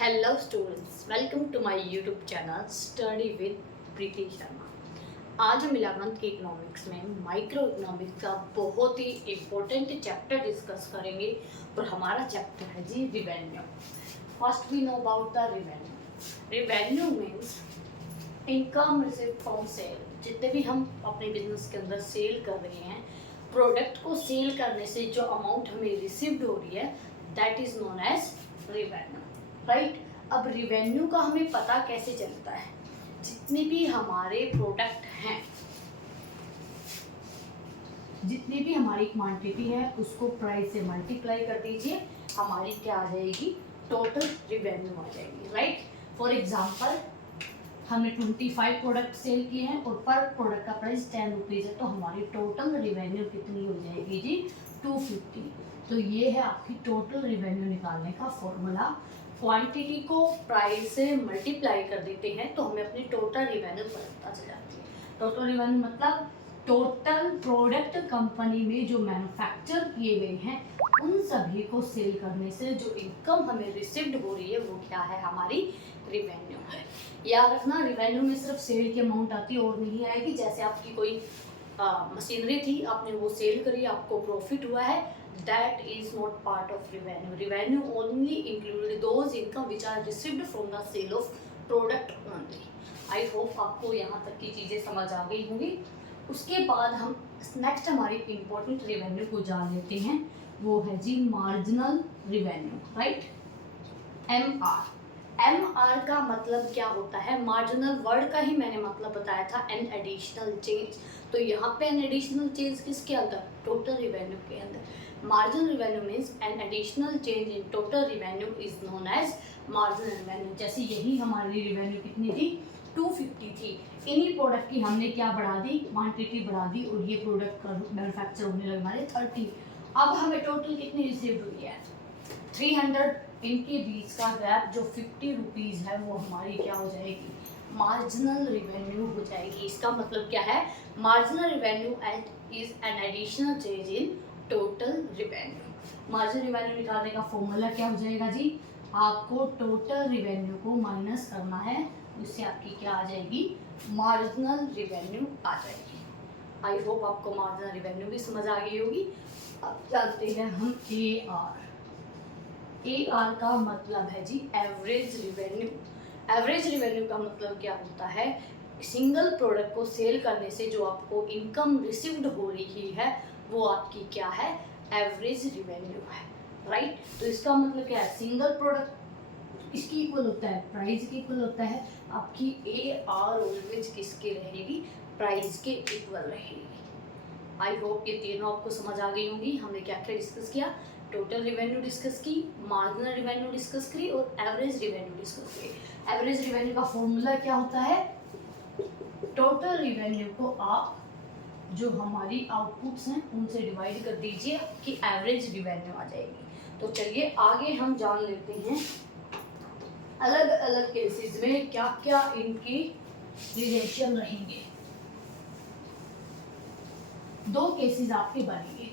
Hello students, welcome to my YouTube channel study with Preeti Sharma. आज हम 11th के economics में माइक्रो इकोनॉमिक्स का बहुत ही इम्पोर्टेंट चैप्टर डिस्कस करेंगे और हमारा चैप्टर है जी revenue. First we know about the revenue. Revenue means income received from sale. जितने भी हम अपने बिजनेस के अंदर सेल कर रहे हैं, प्रोडक्ट को सेल करने से जो अमाउंट हमें रिसीव्ड हो रही है, that is known as revenue, right. अब रिवेन्यू का हमें पता कैसे चलता है? जितने भी हमारे प्रोडक्ट हैं, जितनी भी हमारी क्वांटिटी है, उसको प्राइस से मल्टीप्लाई कर दीजिए, हमारी क्या आ जाएगी? टोटल रिवेन्यू आ जाएगी, राइट। फॉर एग्जाम्पल, हमने 25 प्रोडक्ट सेल किए हैं और पर प्रोडक्ट का प्राइस 10 रुपीज़ है, तो हमारी टोटल रिवेन्यू कितनी हो जाएगी जी? 250। तो ये है आपकी टोटल रिवेन्यू निकालने का फॉर्मूला। क्वांटिटी को प्राइस से मल्टीप्लाई कर देते हैं तो हमें अपनी टोटल रिवेन्यू पता चल जाती है। टोटल रिवेन्यू मतलब टोटल प्रोडक्ट कंपनी में जो मैन्युफैक्चर किए गए हैं, उन सभी को सेल करने से जो इनकम हमें रिसीव्ड हो रही है, वो क्या है? हमारी रिवेन्यू है। याद रखना, रिवेन्यू में सिर्फ सेल की अमाउंट आती है और नहीं आएगी। जैसे आपकी कोई मशीनरी थी, आपने वो सेल करी, आपको प्रॉफिट हुआ है, that is not part of revenue. Revenue only include those income which are received from the sale of product only. I hope आपको यहाँ तक की चीज़ें समझ आ गई होंगी। उसके बाद हम नेक्स्ट हमारी इम्पोर्टेंट रिवेन्यू को जान लेते हैं, वो है जी मार्जिनल रिवेन्यू, राइट। MR का मतलब क्या होता है? मार्जिनल वर्ड का ही मैंने मतलब बताया था, एन एडिशनल चेंज। तो यहाँ पे एन एडिशनल चेंज किसके अंदर? टोटल रिवेन्यू के अंदर। Marginal revenue means an additional change in total revenue is known as marginal revenue. जैसे यही हमारी रिवेन्यू कितनी थी? 250 थी। इन्हीं प्रोडक्ट की हमने क्या बढ़ा दी? क्वांटिटी बढ़ा दी, और ये प्रोडक्ट का मैन्युफैक्चर होने लगे हमारे 30। अब हमें टोटल कितनी रिसीव्ड हुई है? 300। इनके बीच का गैप जो 50 रुपीज़ है, वो हमारी क्या हो जाएगी? मार्जिनल रिवेन्यू हो जाएगी। इसका मतलब क्या है? Marginal revenue is an additional change in total revenue. Marginal revenue निकालने का फॉर्मूला क्या हो जाएगा जी? आपको टोटल रिवेन्यू को माइनस करना है, उससे आपकी क्या आ जाएगी? मार्जिनल रिवेन्यू आ जाएगी। आई होप आपको मार्जिनल रिवेन्यू भी समझ आ गई होगी। अब जानते हैं हम AR का मतलब है जी एवरेज रिवेन्यू। एवरेज रिवेन्यू का मतलब क्या होता है? सिंगल प्रोडक्ट को सेल करने से जो आपको इनकम रिसीव्ड हो रही है, वो आपकी क्या है? एवरेज रिवेन्यू है, राइट। तो इसका मतलब क्या है? सिंगल प्रोडक्ट इसकी इक्वल होता है, प्राइस के इक्वल होता है। आपकी AR ऑलवेज किसके रहेगी? प्राइस के इक्वल रहेगी। आई होप ये तीनों आपको समझ आ गई होंगी। हमने क्या क्या डिस्कस किया? टोटल रिवेन्यू डिस्कस की, मार्जिनल रिवेन्यू डिस्कस करी और एवरेज रिवेन्यू डिस्कस करी। एवरेज रिवेन्यू का फॉर्मूला क्या होता है? टोटल रिवेन्यू को आप जो हमारी आउटपुट्स हैं उनसे डिवाइड कर दीजिए, कि एवरेज रिवेन्यू आ जाएगी। तो चलिए आगे हम जान लेते हैं अलग अलग केसेस में क्या क्या इनकी रिलेशन रहेंगे। 2 केसेस आपके बनेंगे।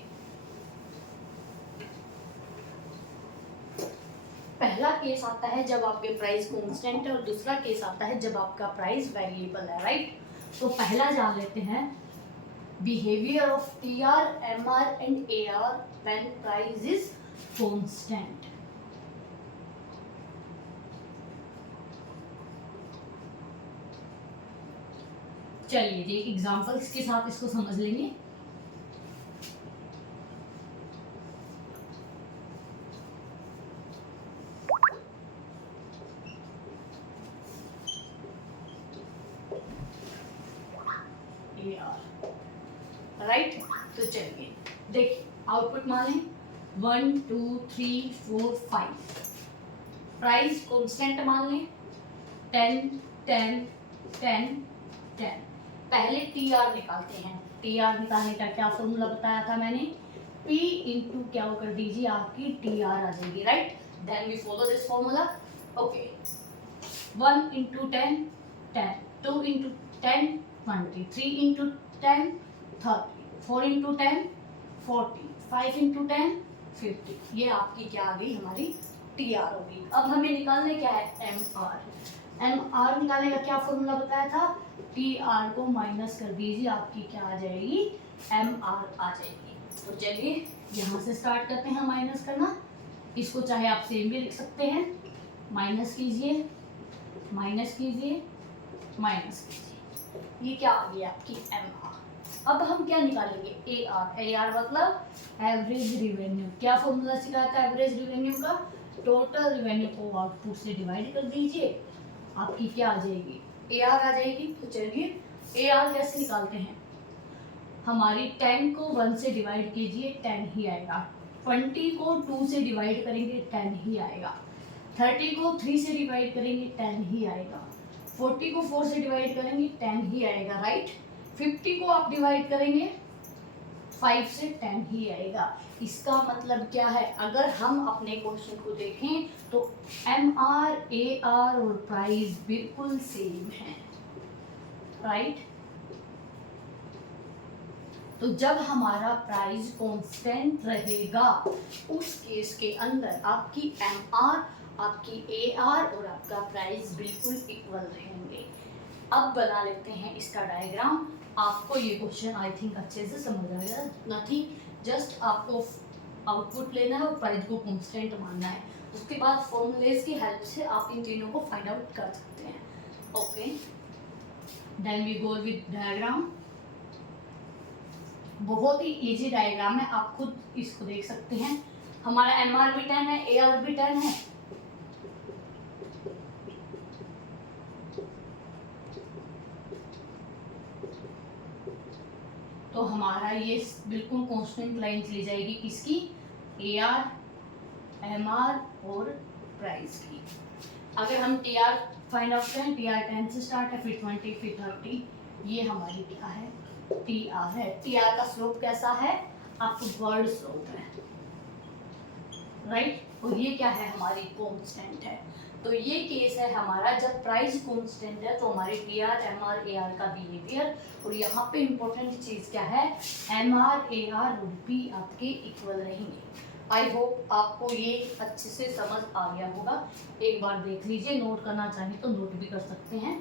पहला केस आता है जब आपके प्राइस कांस्टेंट है, और दूसरा केस आता है जब आपका प्राइस वेरिएबल है, राइट। तो पहला जान लेते हैं behaviour of TR, MR and AR when price is constant. चलिए जी एग्जांपल्स के साथ इसको समझ लेंगे। राइट, तो चलिए देखिए आउटपुट मान लें 1 2 3 4 5। प्राइस कांस्टेंट मान लें 10 10 10 10। पहले TR निकालते हैं। TR निकालने का क्या फॉर्मूला बताया था मैंने? P इंटू क्या कर दीजिए, आपकी TR आ जाएगी, right. Then we follow this formula. Okay, 1 into 10 10, 2 into 10 20, 3 into 10 30, 4 into 10 40, 5 into 10 50। ये आपकी क्या आ गई? हमारी टी आर होगी। अब हमें निकालने क्या है, एम आर। एम आर निकालने का क्या फॉर्मूला बताया था, टी आर को माइनस कर दीजिए, आपकी क्या आ जाएगी, एम आर आ जाएगी। तो चलिए यहाँ से स्टार्ट करते हैं माइनस करना। इसको चाहे आप सेम भी लिख सकते हैं, माइनस कीजिए, माइनस कीजिए, माइनस कीजिए, ये क्या आ गई आपकी एम आर। अब हम क्या निकालेंगे, ए आर। ए आर मतलब एवरेज रिवेन्यू। क्या फॉर्मूला सिखाया था एवरेज रिवेन्यू का, टोटल रिवेन्यू को आउटपुट से डिवाइड कर दीजिए, आपकी क्या आ जाएगी, ए आर आ जाएगी। तो चलिए ए आर कैसे निकालते हैं, हमारी 10 को 1 से डिवाइड कीजिए, 10 ही आएगा। 20 को 2 से डिवाइड करेंगे, 10 ही आएगा। 30 को 3 से डिवाइड करेंगे, 10 ही आएगा। 40 को 4 से डिवाइड करेंगे, 10 ही आएगा, राइट। 50 को आप डिवाइड करेंगे 5 से, 10 ही आएगा। इसका मतलब क्या है, अगर हम अपने क्वेश्चन को देखें तो एम आर, ए आर और प्राइस बिल्कुल सेम है, राइट। तो जब हमारा प्राइस कांस्टेंट रहेगा उस केस के अंदर आपकी एम आर, आपकी ए आर और आपका प्राइस बिल्कुल इक्वल रहेंगे। अब बना लेते हैं इसका डायग्राम। आपको ये क्वेश्चन आई थिंक अच्छे से समझ आ गया, नथिंग जस्ट आपको आउटपुट लेना है और प्राइस को कांस्टेंट मानना है। उसके बाद फॉर्मूलेज की हेल्प से आप इन तीनों को फाइंड आउट कर सकते हैं। Okay, then we go with diagram. बहुत ही इजी डायग्राम है, आप खुद इसको देख सकते हैं। हमारा एम आर भी 10 है, ए आर भी 10 है। तो हमारा ये बिल्कुल कांस्टेंट लाइन चली जाएगी किसकी, ए आर, एम आर और प्राइस की। अगर हम टी आर फाइंड आउट करें, टी आर 10 से स्टार्ट है, फिर 20, फिर 30, ये हमारी क्या है, टी आर है। टी आर का स्लोप कैसा है, अपवर्ड स्लोप है, राइट। और ये क्या है, हमारी कांस्टेंट है। तो ये केस है हमारा, जब प्राइस कांस्टेंट है तो हमारे T R, M R, A R का बिहेवियर। और यहाँ पे इंपॉर्टेंट चीज़ क्या है, एम आर, ए आर और पी आपके इक्वल रहेंगे। आई होप आपको ये अच्छे से समझ आ गया होगा। एक बार देख लीजिए, नोट करना चाहिए तो नोट भी कर सकते हैं।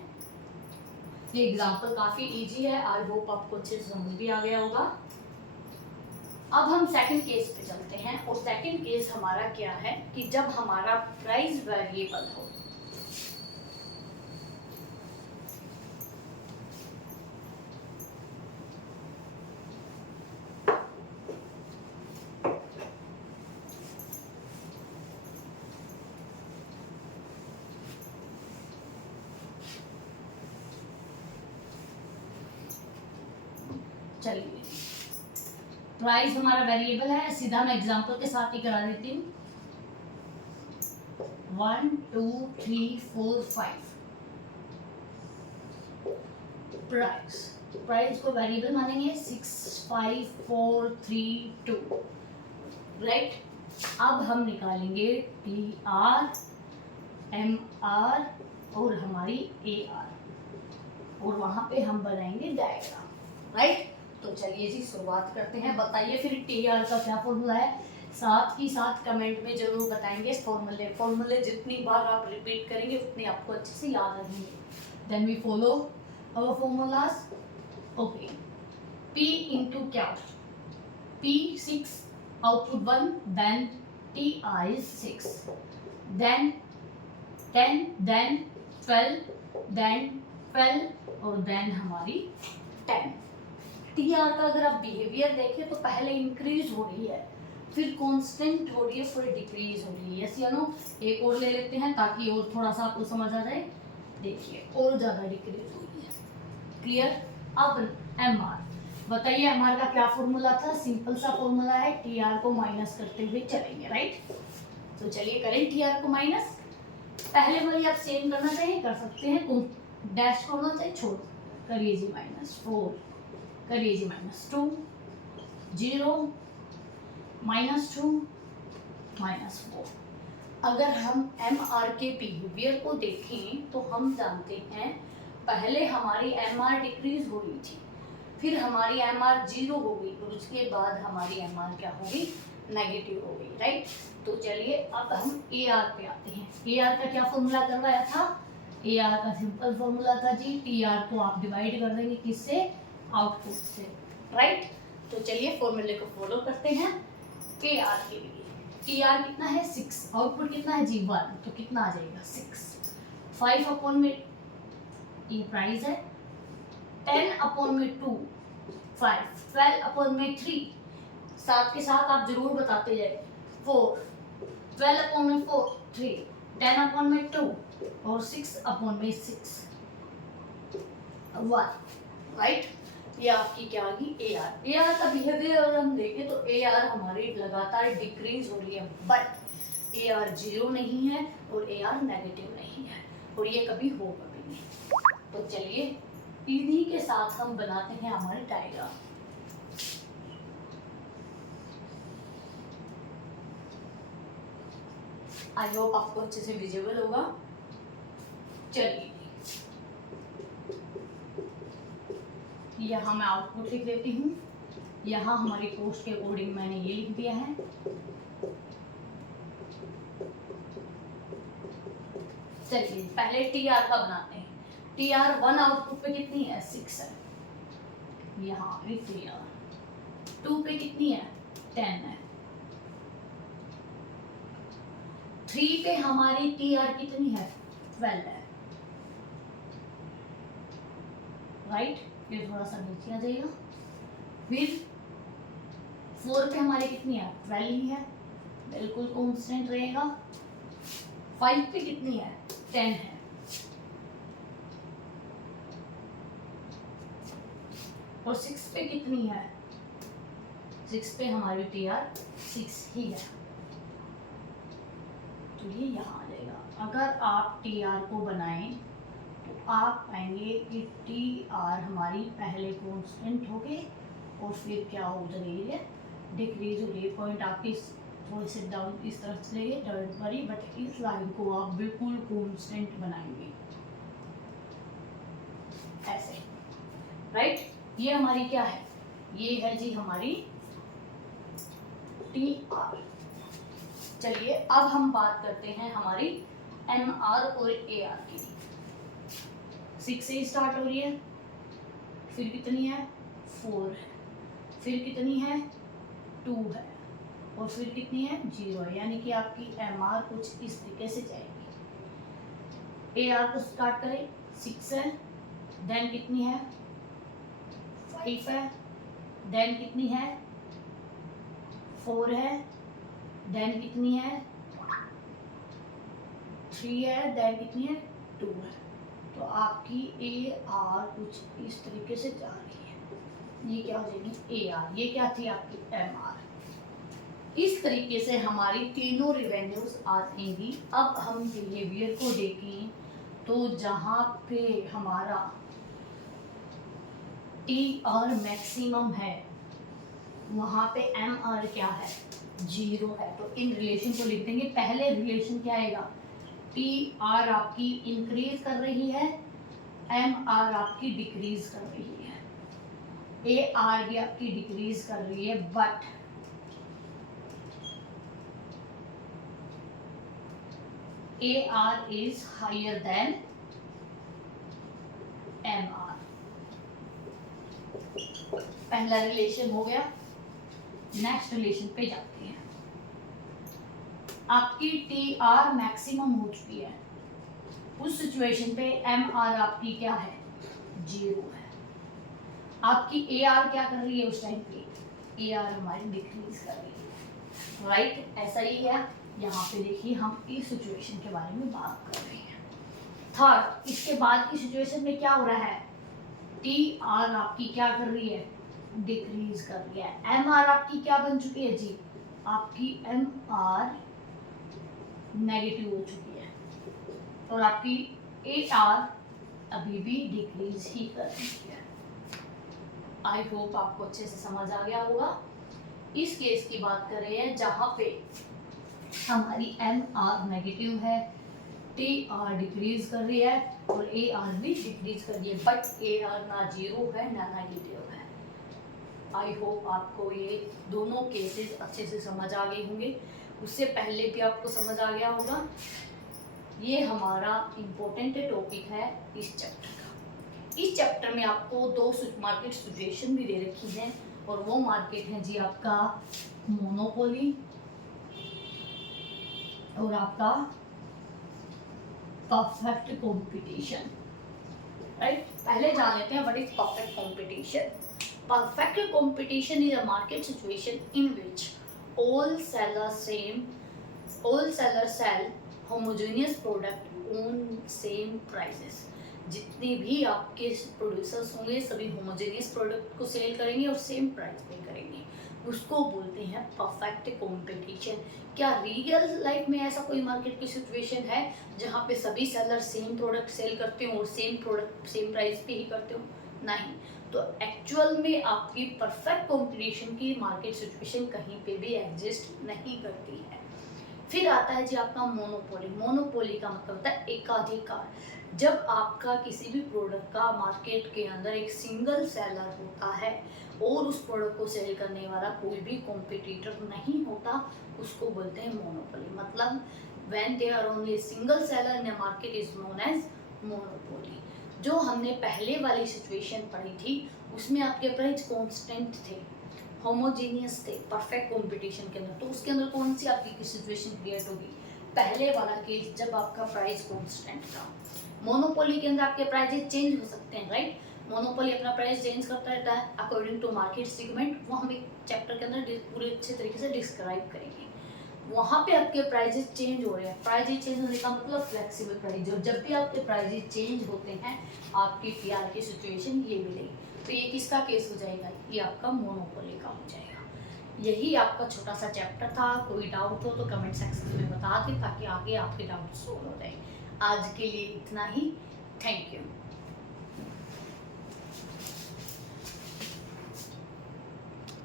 ये एग्जाम्पल काफ़ी इजी है, आई होप आपको अच्छे से समझ भी आ गया होगा। अब हम सेकंड केस पे चलते हैं, और सेकंड केस हमारा क्या है कि जब हमारा प्राइस वेरिएबल हो। चलिए, प्राइस हमारा वेरिएबल है, सीधा मैं एग्जांपल के साथ ही करा देती हूँ। 1 2 3 4 5 प्राइस को वेरिएबल मानेंगे, 6 5 4 3 2, राइट। अब हम निकालेंगे टी आर, एम आर और हमारी ए आर, और वहां पे हम बनाएंगे डायग्राम, राइट। तो चलिए जी शुरुआत करते हैं। बताइए फिर टी आर का क्या फॉर्मूला है, साथ ही साथ कमेंट में जरूर बताएंगे। फॉर्मूले जितनी बार आप रिपीट करेंगे उतने आपको अच्छे से याद रहेंगे। Then we follow our formulas. Okay, P into क्या, P 6, output 1, then TI is 6, then 10, then 12, then 12 और देन हमारी 10। टी आर का अगर आप बिहेवियर देखें तो पहले इंक्रीज हो रही है, फिर कांस्टेंट हो रही है, फिर डिक्रीज हो रही है। यस या नो। एक और ले लेते हैं ताकि और थोड़ा सा आपको समझ आ जाए। देखिए और ज़्यादा डिक्रीज हो रही है, क्लियर। अब एम आर, बताइए एम आर का क्या फॉर्मूला था, सिंपल सा फॉर्मूला है, टी आर को माइनस करते हुए चलेंगे, राइट। तो चलिए करें टी आर को माइनस। पहले वाली आप सेम करना चाहिए, कर सकते हैं, डैश करना चाहिए, छोड़ करिए जी, -4 करिए जी, -2 0 -2 -4। अगर हम एम आर के बिहेवियर को देखें तो हम जानते हैं पहले हमारी एम आर डिक्रीज हो रही थी, फिर हमारी एम आर 0 हो गई और उसके बाद हमारी एम आर क्या होगी, नेगेटिव हो गई, राइट। तो चलिए अब हम ए आर पे आते हैं। ए आर का क्या फॉर्मूला करवाया था? ए आर का सिंपल फॉर्मूला था जी, टी आर को आप डिवाइड कर देंगे किससे? आउटपुट से, राइट। तो चलिए फॉर्मूले को फॉलो करते हैं। ए आर के लिए टी आर कितना है? 6, आउटपुट कितना है जी? 1, तो कितना आ जाएगा? 6। 5 अपॉन में ये प्राइस है, 10 अपॉन में 2 5, 12 अपॉन में 3, साथ के साथ आप जरूर बताते जाए 4, 12 अपॉन में 4 3, 10 अपॉन में 2 और 6 अपॉन में 6 1, राइट। ये आपकी क्या आ गई? A R. ए आर का बिहेवियर अगर हम देखें तो ए आर हमारी लगातार डिक्रीज हो रही है, बट ए आर 0 नहीं है और ए आर नेगेटिव नहीं है, और ये कभी होगा भी नहीं। तो चलिए इन्हीं के साथ हम बनाते हैं हमारे डायग्राम। आई होप आपको अच्छे से विजिबल होगा। चलिए यहाँ मैं आउटपुट लिख देती हूँ। यहाँ हमारी पोस्ट के अकॉर्डिंग मैंने ये लिख दिया है। चलिए पहले टी आर का बनाते हैं। टी आर 1 आउटपुट पे कितनी है? 6 है। यहाँ पे टी आर 2 पे कितनी है? 10 है। 3 पे हमारी टी आर कितनी है? 12 है, राइट। ये थोड़ा सा नीचे आ जाएगा। फिर 4 पे हमारी कितनी है? 12 ही है, बिल्कुल कांस्टेंट रहेगा। 5 पे कितनी है? 10 है। और 6 पे कितनी है? 6 पे हमारी टी आर 6 ही है, तो ये यहाँ आ जाएगा। अगर आप टी आर को बनाएं तो आप पाएंगे कि टी आर हमारी पहले कांस्टेंट हो गए और फिर क्या हो रही है? डिक्रीज हो रही है। पॉइंट आपकी थोड़े से डाउन इस तरफ चले गए, डोंट वरी, बट इस लाइन को आप बिल्कुल कांस्टेंट बनाएंगे ऐसे, राइट। ये हमारी क्या है? ये है जी हमारी टी आर। चलिए अब हम बात करते हैं हमारी एम आर और ए आर की। 6 से स्टार्ट हो रही है, फिर कितनी है? 4 है, फिर कितनी है? 2 है, और फिर कितनी है? 0 है। यानी कि आपकी एम आर कुछ इस तरीके से जाएगी। ए आर को स्टार्ट करें, 6 है, देन कितनी है? 5 है, देन कितनी है? 4 है, देन कितनी है? 3 है, देन कितनी है? 2 है। तो आपकी ए आर कुछ इस तरीके से जा रही है। ये क्या हो जाएगी? A R. ये क्या थी? आपकी एम आर। इस तरीके से हमारी तीनों रिवेन्यूज आ जाएंगी। अब हम बिहेवियर को देखें तो जहाँ पे हमारा टी आर मैक्सिमम है वहाँ पे एम आर क्या है? 0 है। तो इन रिलेशन को लिख देंगे। पहले रिलेशन क्या आएगा? टी आर आपकी इंक्रीज कर रही है, एम आर आपकी डिक्रीज कर रही है। ए आर भी आपकी डिक्रीज कर रही है, but A R is higher than M R. पहला रिलेशन हो गया। नेक्स्ट रिलेशन पे जाते हैं। आपकी टी आर मैक्सिमम हो चुकी है, उस सिचुएशन पे एम आर आपकी क्या है? 0 है। आपकी ए आर क्या कर रही है उस टाइम पे? ए आर हमारी डिक्रीज कर रही है, राइट। ऐसा ही है यहाँ पे। देखिए हम इस सिचुएशन के बारे में बात कर रहे हैं। थर्ड, इसके बाद की सिचुएशन में क्या हो रहा है? टी आर आपकी क्या कर रही है? डिक्रीज कर रही है। एम आर आपकी क्या बन चुकी है जी? आपकी एम आर नेगेटिव हो चुकी है, और आपकी ए आर अभी भी डिक्रीज ही कर रही है। आई होप आपको अच्छे से समझ आ गया होगा। इस केस की बात कर रहे हैं जहाँ पे हमारी एम आर नेगेटिव है, टी आर डिक्रीज कर रही है और ए आर भी डिक्रीज कर रही है, बट ए आर ना 0 है ना नेगेटिव है। आई होप आपको ये दोनों केसेस अच्छे से समझ आ गए होंगे, उससे पहले भी आपको समझ आ गया होगा। ये हमारा इम्पोर्टेंट टॉपिक है इस चैप्टर का। इस चैप्टर में आपको दो मार्केट सिचुएशन भी दे रखी हैं, और वो मार्केट है जी आपका मोनोपोली और आपका परफेक्ट कंपटीशन, राइट। पहले जान लेते हैं what is perfect competition. Perfect competition is a market situation in which all sellers sell homogeneous product on same prices। जितने भी आपके प्रोड्यूसर्स होंगे सभी होमोजेनियस प्रोडक्ट को सेल करेंगे और सेम प्राइस पे करेंगे, उसको बोलते हैं परफेक्ट कंपटीशन। क्या रियल लाइफ में ऐसा कोई मार्केट की सिचुएशन है जहाँ पे सभी सेलर सेम प्रोडक्ट सेल करते हो और सेम प्रोडक्ट सेम प्राइस पे ही करते हो? नहीं। तो एक्चुअल में आपकी परफेक्ट कंपटीशन की मार्केट सिचुएशन कहीं पे भी एग्जिस्ट नहीं करती है। फिर आता है जी आपका मोनोपोली। मोनोपोली का मतलब होता है एकाधिकार। जब आपका किसी भी प्रोडक्ट का मार्केट के अंदर एक सिंगल सेलर होता है और उस प्रोडक्ट को सेल करने वाला कोई भी कॉम्पिटिटर नहीं होता, उसको बोलते हैं मोनोपोली। मतलब when there are only single seller in a market is known as monopoly. जो हमने पहले वाली सिचुएशन पढ़ी थी उसमें आपके प्राइस कांस्टेंट थे, होमोजेनियस थे परफेक्ट कंपटीशन के अंदर, तो उसके अंदर कौन सी आपकी सिचुएशन क्रिएट होगी? पहले वाला केस जब आपका प्राइस कांस्टेंट था। मोनोपोली के अंदर आपके प्राइसेस चेंज हो सकते हैं, राइट। मोनोपोली अपना प्राइस चेंज करता रहता है अकॉर्डिंग टू मार्केट सेगमेंट, वो हम एक चैप्टर के अंदर पूरे अच्छे तरीके से डिस्क्राइब करेंगे। वहाँ पे आपके प्राइजेस चेंज हो रहे हैं। प्राइजेस चेंज होने का मतलब फ्लेक्सिबल प्राइस। और जब भी आपके प्राइजेस चेंज होते हैं आपकी पीआर की सिचुएशन ये मिलेगी। तो ये किसका केस हो जाएगा? ये आपका मोनोपोली का हो जाएगा। यही आपका छोटा सा चैप्टर था। कोई डाउट हो तो कमेंट सेक्शन में बता दें ताकि आगे आपके डाउट सोल्व हो जाए। आज के लिए इतना ही। Thank you.